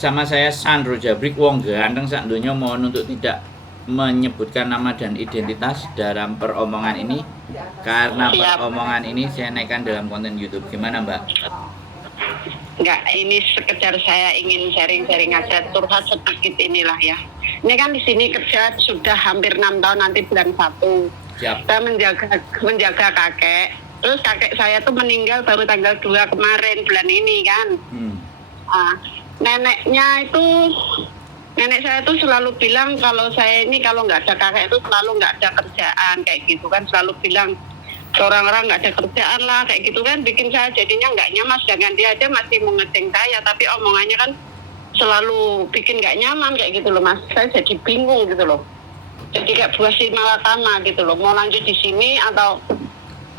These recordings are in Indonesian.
Sama saya Sandro Jabrik, wong ganteng sak donya, mohon untuk tidak menyebutkan nama dan identitas dalam peromongan ini karena Siap. peromongan ini saya naikkan dalam konten YouTube. Gimana, Mbak? Enggak, ini sekedar saya ingin sharing-sharing aja, curhat sedikit inilah ya. Ini kan di sini kerja sudah hampir 6 tahun, nanti bulan 1. Siap. Saya menjaga kakek. Terus kakek saya tuh meninggal baru tanggal 2 kemarin bulan ini kan. Nah, nenek saya tuh selalu bilang kalau saya ini kalau nggak ada kakek itu selalu nggak ada kerjaan kayak gitu kan, selalu bilang orang-orang nggak ada kerjaan lah kayak gitu kan, bikin saya jadinya nggak nyaman. Sedangkan dia aja masih mengeceng saya, tapi omongannya kan selalu bikin nggak nyaman kayak gitu loh, Mas. Saya jadi bingung gitu loh, jadi kayak buah si malakama gitu loh, mau lanjut di sini atau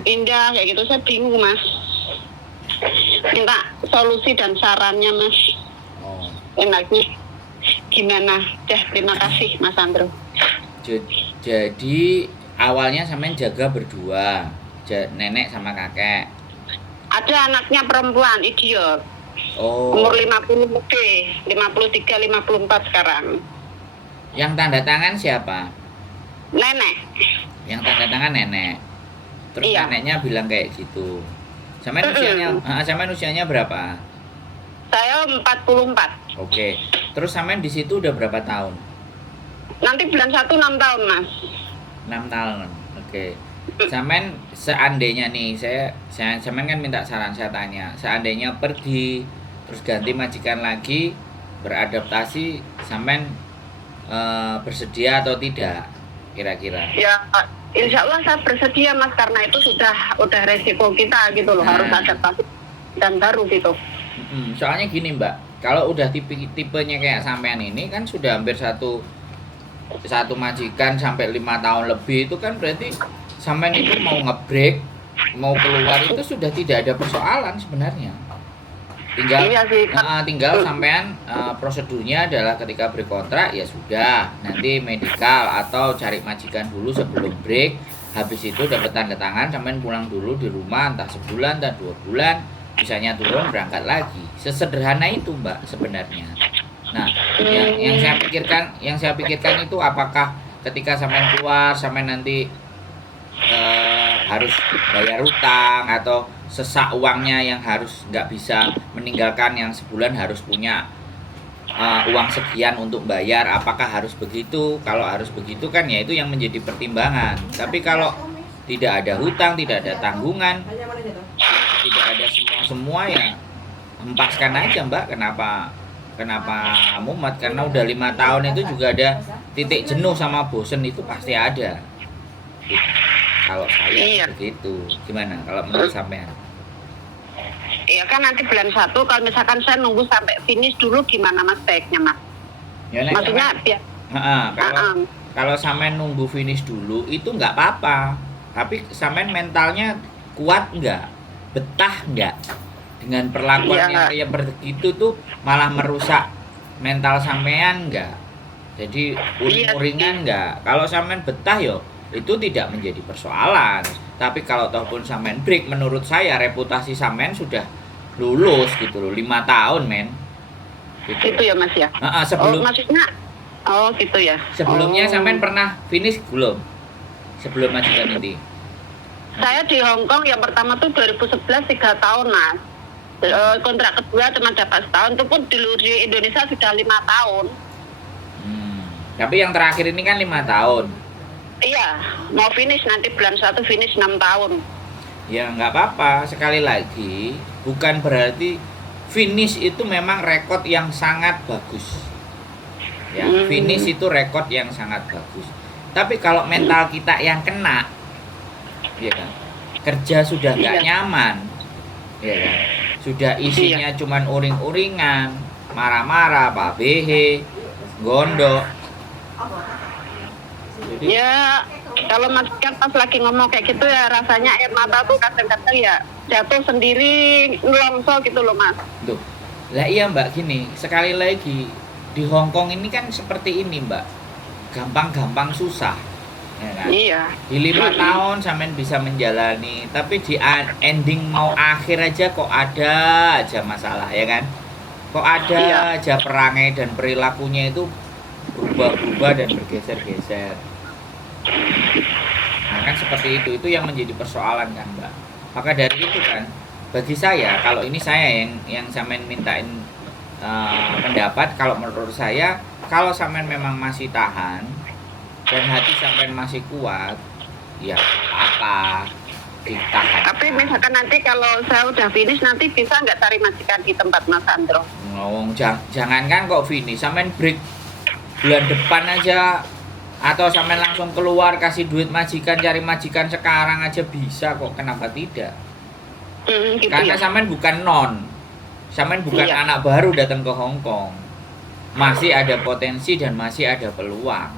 pindah kayak gitu. Saya bingung, Mas, minta solusi dan sarannya, Mas. Enaknya gimana? Terima kasih Mas Andro. Jadi awalnya sampean jaga berdua, nenek sama kakek. Ada anaknya perempuan, idiot. Umur 50 lebih, 53, 54 sekarang. Yang tanda tangan siapa? Nenek. Yang tanda tangan nenek. Terus iya. Neneknya bilang kayak gitu. Sampean usianya berapa? Saya 44. Oke. Terus sampean di situ udah berapa tahun? Nanti bulan 1 6 tahun, Mas. 6 tahun. Oke. Sampean seandainya nih, sampean kan minta saran, saya tanya. Seandainya pergi terus ganti majikan lagi, beradaptasi, sampean bersedia atau tidak kira-kira? Ya, insya Allah saya bersedia, Mas, karena itu udah resiko kita gitu loh, harus adaptasi dan baru gitu. Soalnya gini, Mbak, kalau udah tipenya kayak sampean ini kan sudah hampir satu majikan sampai 5 tahun lebih, itu kan berarti sampean itu mau ngebreak, mau keluar itu sudah tidak ada persoalan sebenarnya. Tinggal sampean prosedurnya adalah ketika berkontrak ya sudah, nanti medikal atau cari majikan dulu sebelum break. Habis itu dapat tanda tangan, sampean pulang dulu di rumah entah sebulan entah 2 bulan, misalnya turun berangkat lagi. Sesederhana itu, Mbak, sebenarnya. Nah, yang saya pikirkan itu apakah ketika sampean keluar, sampean nanti harus bayar utang atau sesak uangnya yang harus nggak bisa meninggalkan, yang sebulan harus punya uang sekian untuk bayar, apakah harus begitu? Kalau harus begitu kan ya itu yang menjadi pertimbangan. Tapi kalau tidak ada hutang, tidak ada tanggungan, tidak ada semua ya hempaskan aja, Mbak. Kenapa mumet? Karena udah 5 tahun itu juga ada titik jenuh sama bosen, itu pasti ada. Kalau saya begitu. Gimana kalau menurut sampean? Iya kan nanti bulan 1 kalau misalkan saya nunggu sampai finish dulu, gimana, Mas, baiknya, Mas? Ya, maksudnya kalau sampean nunggu finish dulu itu nggak apa-apa. Tapi sampean mentalnya kuat nggak? Betah nggak? Dengan perlakuan yang kayak begitu tuh malah merusak mental sampean nggak? Jadi uring-uringan nggak? Kalau sampean betah yo, itu tidak menjadi persoalan. Tapi kalau ataupun sampean break, menurut saya reputasi sampean sudah lulus gitu loh, 5 tahun, men. Gitu. Itu ya, Mas ya. Maksudnya gitu ya. Sebelumnya sampean pernah finish belum? Sebelum majikan ini? Saya di Hong Kong yang pertama tuh 2011 3 tahun, Mas. Kontrak kedua cuma dapat setahun, itu pun di Indonesia sudah 5 tahun. Tapi yang terakhir ini kan 5 tahun. Iya, mau finish nanti bulan 1 finish 6 tahun. Ya nggak apa-apa, sekali lagi bukan berarti finish itu memang rekod yang sangat bagus. Ya, finish itu rekod yang sangat bagus. Tapi kalau mental kita yang kena, ya kan, kerja sudah nggak nyaman, ya kan, sudah isinya cuman uring-uringan, marah-marah, Pak BH, gondok. Ya, kalau majikan pas lagi ngomong kayak gitu ya rasanya air mata tuh kadang-kadang ya jatuh sendiri, ngelongso gitu loh, Mas. Tuh. Lah iya, Mbak, gini, sekali lagi di Hong Kong ini kan seperti ini, Mbak. Gampang-gampang susah. Ya kan? Iya. Di 5 tahun sampean bisa menjalani, tapi di ending mau akhir aja kok ada aja masalah, ya kan? Kok ada Iya. aja perangai dan perilakunya itu berubah-ubah dan bergeser-geser. Nah kan seperti itu yang menjadi persoalan kan Mbak. Maka dari itu kan, bagi saya kalau ini saya yang sampean mintain pendapat, kalau menurut saya kalau sampean memang masih tahan dan hati sampean masih kuat, ya apa ditahan. Tapi misalkan nanti kalau saya udah finish nanti bisa nggak cari majikan di tempat Mas Sandro? Jangankan kok finish, sampean break bulan depan aja atau sampean langsung keluar kasih duit majikan, cari majikan sekarang aja bisa kok, kenapa tidak? Gitu Karena ya. sampean bukan sampean bukan Iya. anak baru datang ke Hong Kong, masih ada potensi dan masih ada peluang.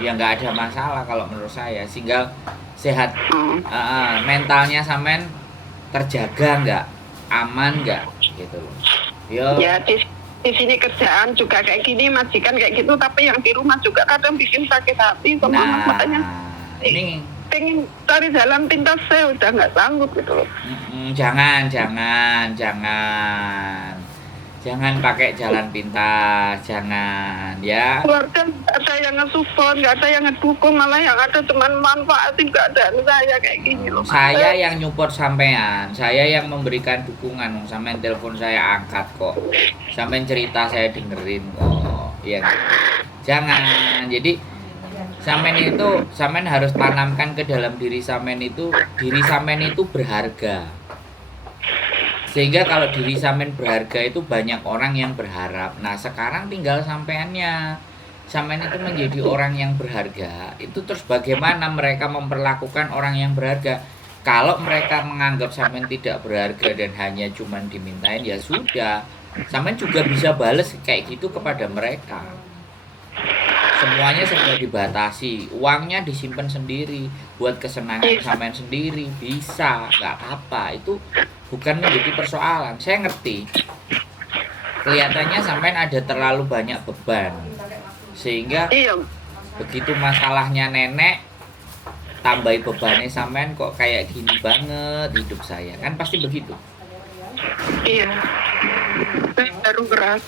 Ya nggak ada masalah kalau menurut saya, sehingga sehat mentalnya sampean terjaga nggak, aman nggak gitu loh. Yo. Ya di sini kerjaan juga kayak gini, majikan kayak gitu, tapi yang di rumah juga kadang bikin sakit hati sama Nah, makanya ini pengen cari jalan pintas, saya udah nggak sanggup gitu loh. jangan pakai jalan pintas, jangan ya. Keluarga nggak ada yang nge-support, nggak ada yang ngedukung, malah yang ada cuman manfaatin keadaan saya kayak gini loh. Saya yang nyupport sampean, saya yang memberikan dukungan. Sampean telepon saya angkat kok, sampean cerita saya dengerin kok, ya. Jangan, jadi sampean harus tanamkan ke dalam diri sampean itu berharga. Sehingga kalau diri sampean berharga itu banyak orang yang berharap. Nah sekarang tinggal sampeannya, sampean itu menjadi orang yang berharga. Itu terus bagaimana mereka memperlakukan orang yang berharga. Kalau mereka menganggap sampean tidak berharga dan hanya cuman dimintain, ya sudah, sampean juga bisa bales kayak gitu kepada mereka. Semuanya serba dibatasi, uangnya disimpan sendiri buat kesenangan sampean sendiri, bisa, nggak apa-apa. Itu bukan menjadi persoalan. Saya ngerti, kelihatannya sampean ada terlalu banyak beban, sehingga Iya. begitu masalahnya nenek tambahi bebannya sampean, kok kayak gini banget hidup saya, kan pasti begitu. Iya. Saya baru berat.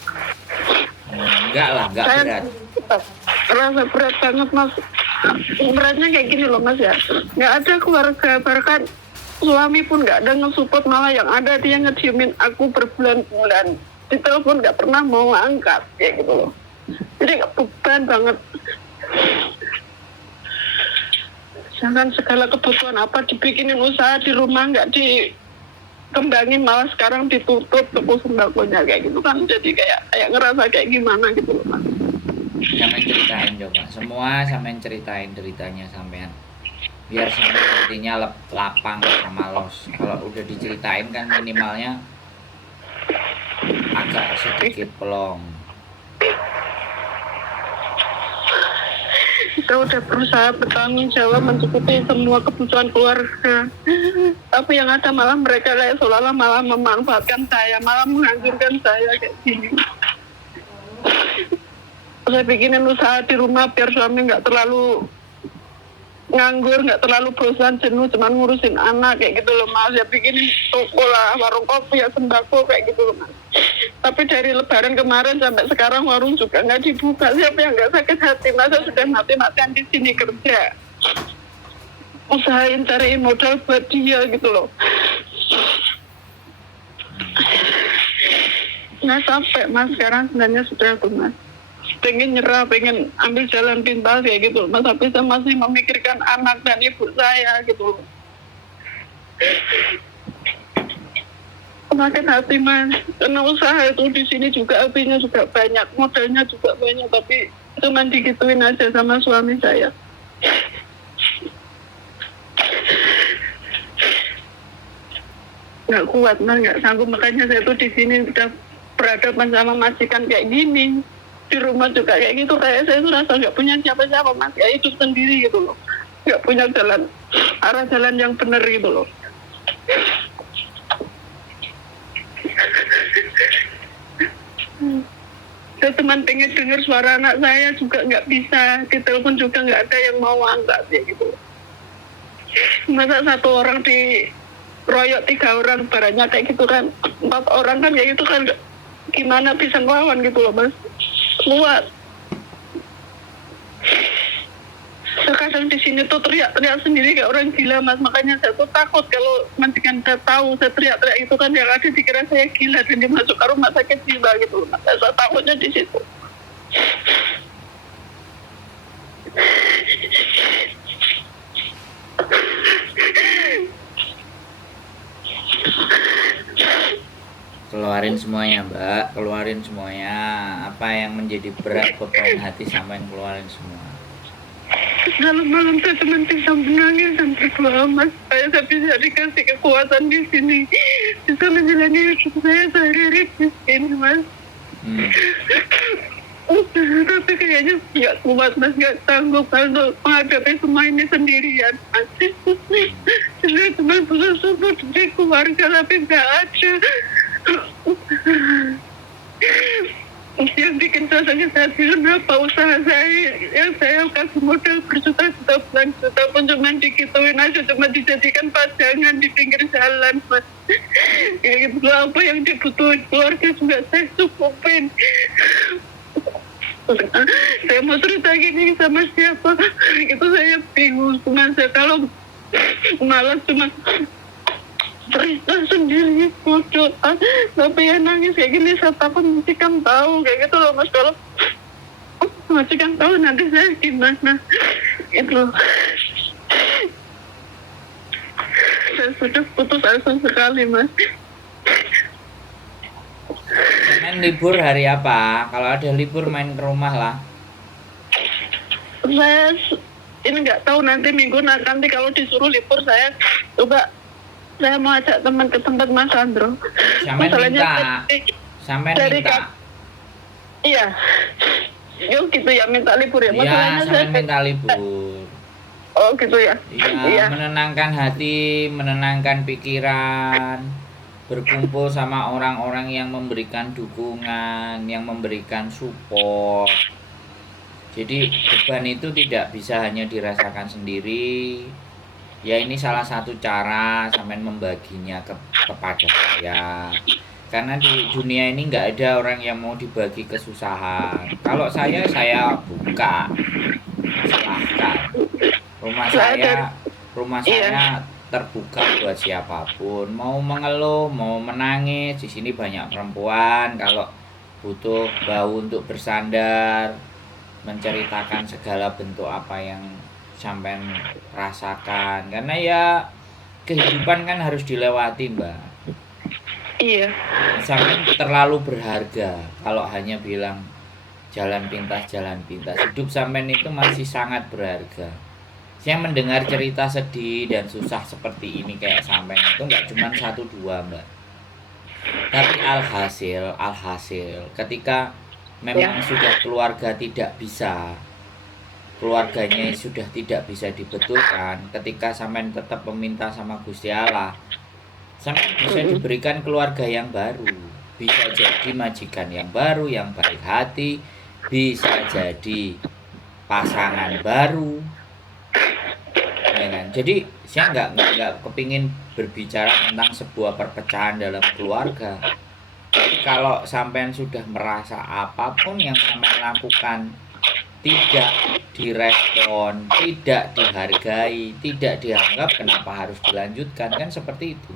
Enggak lah, enggak Saya berat. rasa berat banget Mas. Beratnya kayak gini loh Mas ya. Nggak ada keluarga, bahkan suami pun nggak ada nge-support, malah yang ada dia ngediemin aku berbulan-bulan. Di telepon nggak pernah mau angkat kayak gitu loh. Jadi beban banget. Jangan segala kebutuhan apa dibikinin usaha di rumah nggak dikembangin, malah sekarang ditutup toko sembakonya kayak gitu kan, jadi kayak ngerasa kayak gimana gitu loh Mas. Sampean ceritain coba, semua sampean ceritain deritanya sampean, biar sampean hatinya lapang sama los. Kalau udah diceritain kan minimalnya agak sedikit pelong. Kita udah berusaha bertanggung jawab mencukupi semua kebutuhan keluarga, tapi yang ada malah mereka kayak seolah-olah malah memanfaatkan saya, malah menghancurkan saya kayak gini. Saya bikinin usaha di rumah biar suami nggak terlalu nganggur, nggak terlalu bosan jenuh cuman ngurusin anak kayak gitu loh Mas. Ya bikinin toko lah, warung kopi ya, sembako kayak gitu loh Mas. Tapi dari lebaran kemarin sampai sekarang warung juga nggak dibuka. Siapa yang nggak sakit hati? Masa sudah mati-matian di sini kerja, usahain cariin modal buat dia gitu loh. Nggak sampai Mas, sekarang sebenarnya sudah tuh Mas, pengen nyerah, pengen ambil jalan pintas kayak gitu Mas, tapi saya masih memikirkan anak dan ibu saya gitu loh. Sakit hati Mas, karena usaha itu di sini juga apinya juga banyak, modalnya juga banyak, tapi cuman digituin aja sama suami saya. Nggak kuat Mas, nggak sanggup, makanya saya tuh di sini udah berhadapan sama majikan kayak gini. Di rumah juga kayak gitu, kayak saya tuh rasa nggak punya siapa-siapa Mas, kayak hidup sendiri gitu loh, nggak punya arah jalan yang benar gitu loh. Saya cuma pengen dengar suara anak saya juga nggak bisa, di telepon juga nggak ada yang mau angkat ya gitu. Masa satu orang di royok 3 orang, barangnya kayak gitu kan, 4 orang kan kayak gitu kan gimana bisa ngelawan gitu loh Mas. Kuat. Terkadang di sini tuh teriak-teriak sendiri kayak orang gila Mas, makanya saya tuh takut kalau majikan saya tahu saya teriak-teriak itu kan yang ada dikira saya gila dan dimasuk ke rumah sakit jiwa gitu loh Mas. Saya takutnya di situ. Keluarin semuanya Mbak, keluarin semuanya. Apa yang menjadi berat beban hati sampai keluarin semua. Malam-malam saya cuma bisa menangis dan berdoa Mas, supaya saya bisa dikasih kekuatan di sini, bisa menjalani hidup saya sehari-hari di sini Mas. Tapi kayaknya nggak kuat Mas, nggak sanggup kalau menghadapi semua ini sendirian Mas. Saya cuma berusaha support dari keluarga tapi nggak ada. Yang bikin saya sakit hati kenapa usaha saya yang saya kasih modal berjuta-juta juta pun cuma dikituin aja, cuma dijadikan pajangan di pinggir jalan Mas. Ya gitu, apa yang dibutuhin keluarga juga saya cukupin. Saya mau cerita gini sama siapa itu saya bingung, cuma saya kalau malas cuma cerita sendiri bodoh, tapi yang nangis kayak gini saya takut majikan tahu kayak gitu loh Mas. Kalau majikan tahu nanti saya gimana gitu. Saya sudah putus asa sekali Mas. Main libur hari apa? Kalau ada libur main ke rumah lah. Saya ini nggak tahu nanti minggu nanti kalau disuruh libur saya coba. Saya mau ajak teman ke tempat Mas Andro. Sampai minta. Iya. Yo gitu ya, minta libur ya. Iya, sampai minta libur. Oh gitu ya. Iya, menenangkan hati, menenangkan pikiran, berkumpul sama orang-orang yang memberikan dukungan, yang memberikan support. Jadi beban itu tidak bisa hanya dirasakan sendiri. Ya ini salah satu cara sampean membaginya kepada saya. Karena di dunia ini nggak ada orang yang mau dibagi kesusahan. Kalau saya buka, silahkan. Rumah saya terbuka buat siapapun. Mau mengeluh, mau menangis, di sini banyak perempuan. Kalau butuh bau untuk bersandar, menceritakan segala bentuk apa yang sampai rasakan, karena ya kehidupan kan harus dilewati Mbak. Iya. Sampai terlalu berharga kalau hanya bilang jalan pintas. Hidup sampean itu masih sangat berharga. Saya mendengar cerita sedih dan susah seperti ini kayak sampean itu nggak cuma 1-2 Mbak. Tapi alhasil ketika memang sudah keluarga tidak bisa, keluarganya sudah tidak bisa dibetulkan, ketika sampean tetap meminta sama Gusti Allah, sampean bisa diberikan keluarga yang baru, bisa jadi majikan yang baru, yang baik hati, bisa jadi pasangan baru, ya kan? Jadi saya nggak kepingin berbicara tentang sebuah perpecahan dalam keluarga. Tapi kalau sampean sudah merasa apapun yang sampean lakukan tidak direspon, tidak dihargai, tidak dianggap, kenapa harus dilanjutkan, kan seperti itu.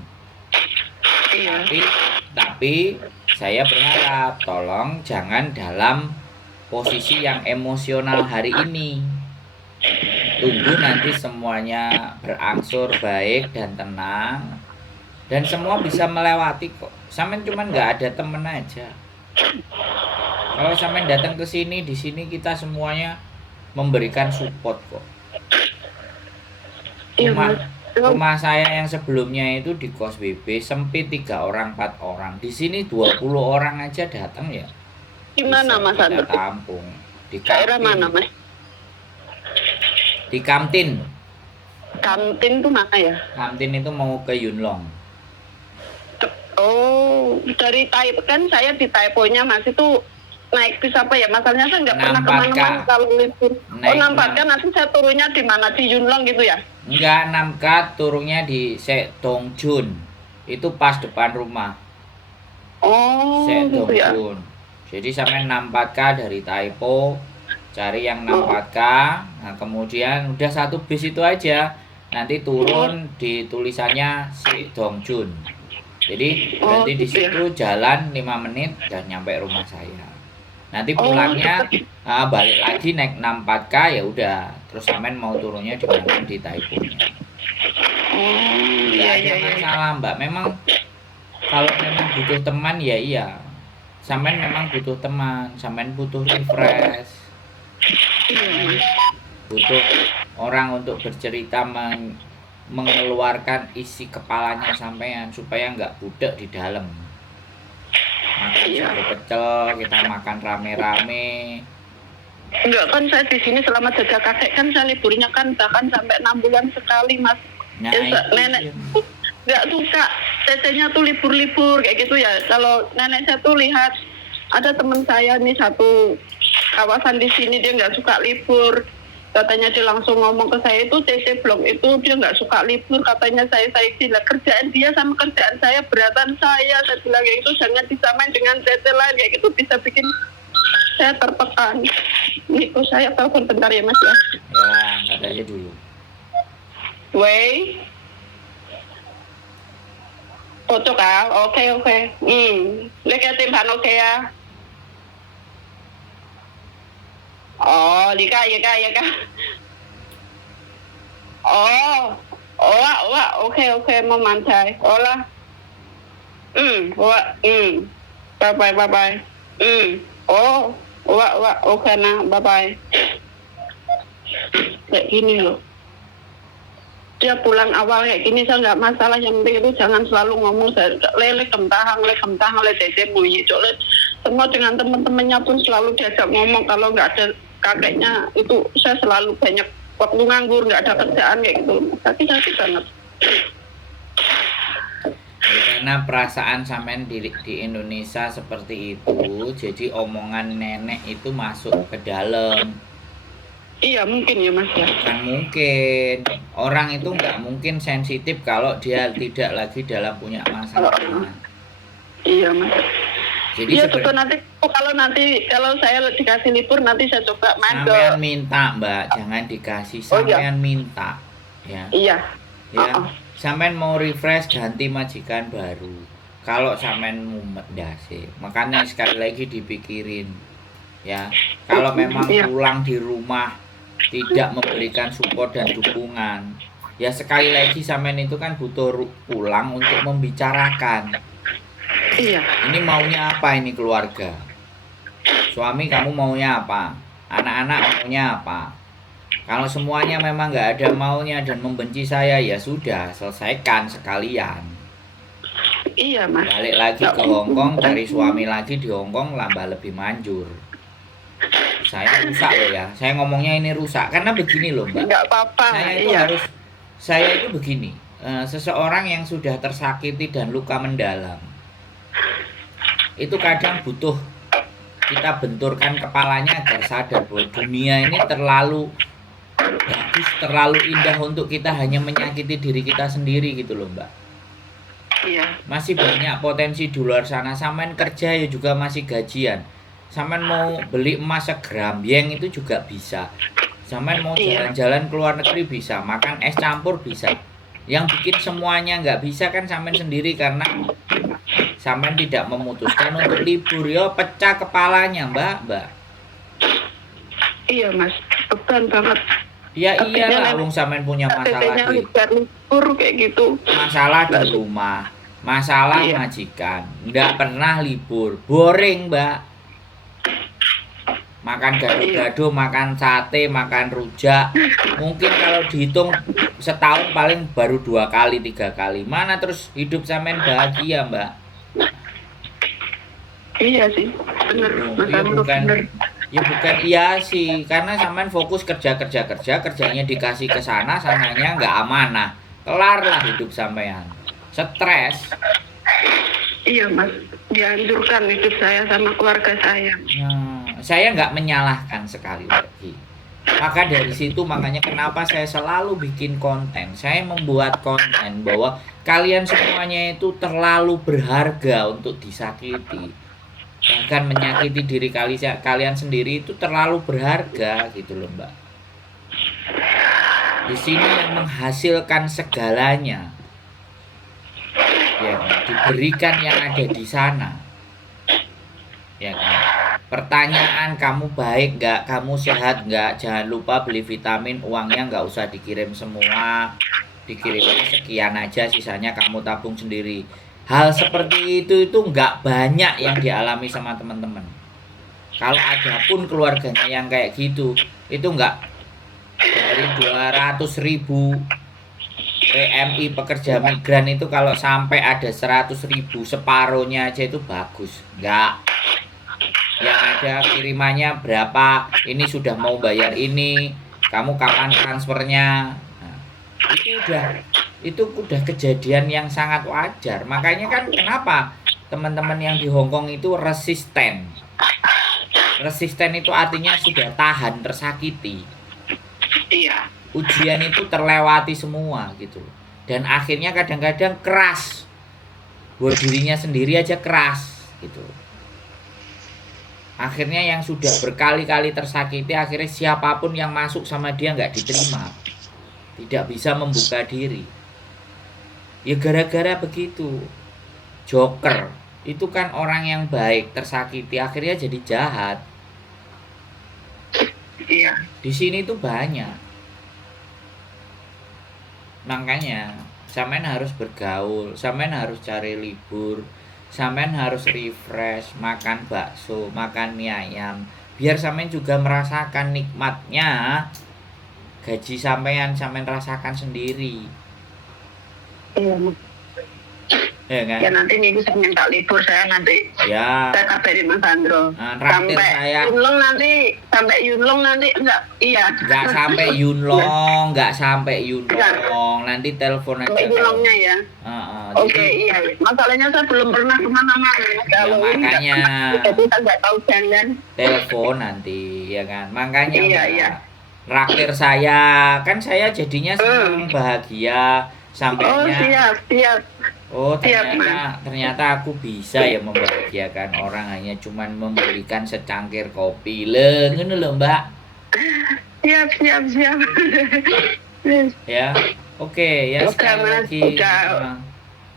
Tapi saya berharap tolong jangan dalam posisi yang emosional hari ini. Tunggu nanti semuanya berangsur baik dan tenang, dan semua bisa melewati kok. Sampean cuman nggak ada temen aja. Kalau sampean datang ke sini, di sini kita semuanya memberikan support kok. Rumah saya yang sebelumnya itu di kos BB sempit 3 orang 4 orang. Di sini 20 orang aja datang ya. Di mana Mas Andro? Tampung. Di daerah mana Mas? Di Kamtin. Kamtin tuh mana ya? Kamtin itu mau ke Yunlong. Oh, dari Taip kan saya di Taiponya Mas itu naik bis apa ya? Masalahnya saya nggak pernah kemana-mana kalau libur. Oh, nampaknya nanti saya turunnya di mana? Di Yunlong gitu ya? Enggak, 6K turunnya di Setongjun. Itu pas depan rumah. Oh, Sek gitu ya. Dongjun. Jadi sampai 64K dari Taipo, cari yang Oh, 64K. Nah, kemudian udah satu bis itu aja. Nanti oh, turun di tulisannya si Dongjun. Jadi oh, berhenti di gitu ya. situ, jalan 5 menit dan nyampe rumah saya. Nanti Oh, pulangnya deket. balik lagi naik 64K ya udah. Terus sampean mau turunnya di mana di Taiponya. Oh, Nggak iya, ada iya, iya, iya. masalah, Mbak. Memang kalau memang butuh teman ya iya. Sampean memang butuh teman, sampean butuh refresh, Iya, sampean Mas. butuh orang untuk bercerita mengeluarkan isi kepalanya sampean supaya nggak budek di dalam. Makan Iya. sego pecel, kita makan rame-rame. Enggak kan saya di sini selama jaga kakek kan saya liburnya kan bahkan sampai 6 bulan sekali Mas. Nah itu Nenek dia. nggak suka tetenya tuh libur-libur kayak gitu ya. Kalau nenek saya tuh lihat ada teman saya nih satu kawasan di sini dia nggak suka libur. Katanya dia langsung ngomong ke saya itu TC Blok itu dia nggak suka libur katanya saya gila kerjaan dia sama kerjaan saya beratan saya bilang kayak itu jangan disamain dengan TC lain kayak gitu bisa bikin saya tertekan. Niko saya telepon bentar ya Mas ya. Ya, angkat aja dulu. Wei. Cocok ah, oke. Lihat timbangan oke ya. Oh, Lika ya kak. Oh, oke mau mantai. Olah. Bye. Oh, oke nah, bye. Kayak gini loh. Dia pulang awal kayak gini saya nggak masalah, yang penting itu jangan selalu ngomong lele kentahang le dede muyi coba semua dengan teman-temannya pun selalu diajak ngomong kalau nggak ada kakeknya itu saya selalu banyak waktu nganggur nggak ada kerjaan kayak gitu sakit banget. Ya, karena perasaan sampean di Indonesia seperti itu, jadi omongan nenek itu masuk ke dalam. Iya mungkin ya Mas ya. Kan mungkin orang itu nggak mungkin sensitif kalau dia tidak lagi dalam punya masalah. Iya Mas. Jadi Iya coba kalau saya dikasih libur nanti saya coba main ke. sampean minta Mbak, jangan dikasih, sampean minta ya. Iya. Ya, sampean mau refresh ganti majikan baru. Kalau sampean mumet ndase, makanya sekali lagi dipikirin ya. Kalau memang pulang di rumah tidak memberikan support dan dukungan, ya sekali lagi sampean itu kan butuh pulang untuk membicarakan. Iya. Ini maunya apa ini keluarga? Suami kamu maunya apa? Anak-anak maunya apa? Kalau semuanya memang nggak ada maunya dan membenci saya, ya sudah, selesaikan sekalian. Iya Mas. Balik lagi ke Hongkong, cari suami lagi di Hongkong, lambah lebih manjur. Saya rusak loh ya, saya ngomongnya ini rusak karena begini loh Mbak. Nggak apa-apa. Saya itu begini, seseorang yang sudah tersakiti dan luka mendalam, itu kadang butuh kita benturkan kepalanya agar sadar bahwa dunia ini terlalu bagus, terlalu indah untuk kita hanya menyakiti diri kita sendiri gitu loh Mbak. Iya. Masih banyak potensi di luar sana. Sampean kerja ya juga masih gajian. Sampean mau beli emas segerambyeng itu juga bisa. Sampean mau jalan-jalan ke luar negeri bisa. Makan es campur bisa. Yang bikin semuanya nggak bisa kan sampean sendiri karena sampean tidak memutuskan untuk libur. Yo pecah kepalanya Mbak. Iya Mas, beban banget. Ya iyalah, wong sampean punya masalah libur kayak gitu. Masalah di rumah, masalah majikan, nggak pernah libur, boring Mbak. Makan gado-gado, makan sate, makan rujak. Mungkin kalau dihitung setahun paling baru 2 kali, 3 kali. Mana terus hidup sampean bahagia Mbak? Iya sih, bener. Ya bukan iya sih, karena sampean fokus kerjanya dikasih ke sana, sananya nggak amanah. Kelar lah hidup sampean. Stres. Iya Mas, dihancurkan hidup saya sama keluarga saya. Nah, saya nggak menyalahkan sekali lagi. Maka dari situ makanya kenapa saya selalu bikin konten. Saya membuat konten bahwa kalian semuanya itu terlalu berharga untuk disakiti. Bahkan menyakiti diri kalian sendiri itu terlalu berharga gitu loh, Mbak. Di sini yang menghasilkan segalanya, ya kan, diberikan yang ada di sana, ya kan. Pertanyaan, kamu baik nggak, kamu sehat nggak, jangan lupa beli vitamin, uangnya nggak usah dikirim semua, dikirimnya sekian aja, sisanya kamu tabung sendiri. Hal seperti itu nggak banyak yang dialami sama teman-teman. Kalau ada pun keluarganya yang kayak gitu, itu nggak, dari 200.000 PMI pekerja migran itu kalau sampai ada 100.000, separohnya aja itu bagus. Nggak, yang ada kirimannya berapa, ini sudah mau bayar ini, kamu kapan transfernya. Nah, itu udah kejadian yang sangat wajar. Makanya kan kenapa teman-teman yang di Hongkong itu resisten itu artinya sudah tahan tersakiti. Iya. Ujian itu terlewati semua gitu, dan akhirnya kadang-kadang keras buat dirinya sendiri aja, keras gitu. Akhirnya yang sudah berkali-kali tersakiti, akhirnya siapapun yang masuk sama dia nggak diterima, tidak bisa membuka diri. Ya gara-gara begitu. Joker itu kan orang yang baik, tersakiti akhirnya jadi jahat. Iya. Di sini tuh banyak. Makanya sampean harus bergaul, sampean harus cari libur, sampean harus refresh, makan bakso, makan mie ayam, biar sampean juga merasakan nikmatnya gaji sampean rasakan sendiri. Iya. Ya kan? Ya nanti minggu saya minta libur, saya nanti. Ya. Saya kabarin Mas Sandro. Nah, traktir saya. Sampai Yunlong nanti enggak, iya. Enggak sampai Yunlong, nanti telepon aja. Sampai Yunlongnya ya. Oke, iya. Masalahnya saya belum pernah kemana-mana. Ya, makanya. Jadi saya nggak tahu jalan. Telepon nanti, ya kan. Makanya. Iya. Traktir saya, kan saya jadinya senang, bahagia sampainya. Siap. Oh, ternyata aku bisa ya membahagiakan orang hanya cuman memberikan secangkir kopi. Ngono lho, Mbak. Siap. Ya. Oke, ya sekali Mas, lagi.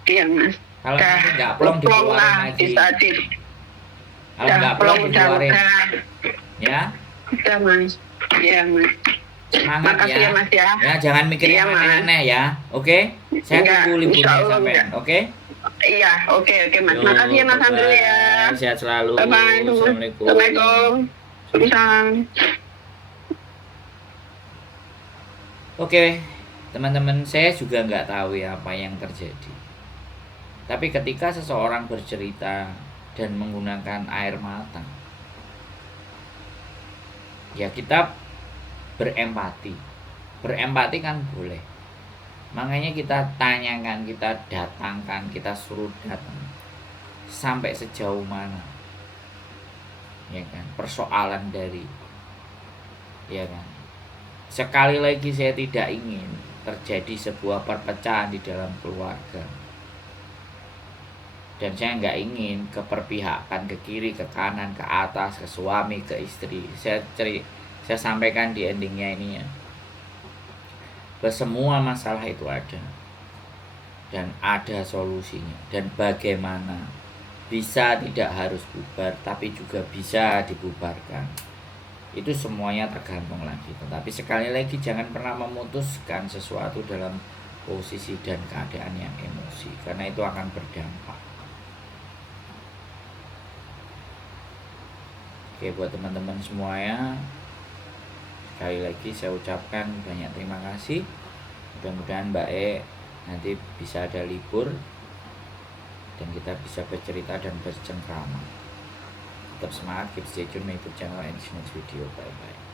Iya, Mas. Kalau nanti nggak plong dikeluarin lagi. Kalau nggak plong dikeluarin. Ya. Udah, Mas. Iya, Mas. Semangat. Makasih ya, Mas ya. Ya, jangan mikir yang aneh-aneh ya. Oke? Saya tunggu liburnya sampai. Oke? Iya, oke Mas. Makasih ya Mas Andrew ya. Sehat selalu. Bye-bye. Assalamualaikum. Waalaikumsalam. Oke, teman-teman, saya juga nggak tahu ya apa yang terjadi. Tapi ketika seseorang bercerita dan menggunakan air mata, ya kita berempati kan boleh. Makanya kita tanyakan, kita datangkan, kita suruh datang sampai sejauh mana, ya kan, persoalan dari, ya kan. Sekali lagi saya tidak ingin terjadi sebuah perpecahan di dalam keluarga, dan saya nggak ingin keperpihakan ke kiri, ke kanan, ke atas, ke suami, ke istri. Saya sampaikan di endingnya ini ya, bahwa semua masalah itu ada dan ada solusinya, dan bagaimana bisa tidak harus bubar tapi juga bisa dibubarkan, itu semuanya tergantung lagi. Tetapi sekali lagi jangan pernah memutuskan sesuatu dalam posisi dan keadaan yang emosi, karena itu akan berdampak. Oke, buat teman-teman semuanya, sekali lagi saya ucapkan banyak terima kasih. Mudah-mudahan Mbak E nanti bisa ada libur dan kita bisa bercerita dan bercengkrama. Tetap semangat, keep stay tune my YouTube channel and next video. Bye bye.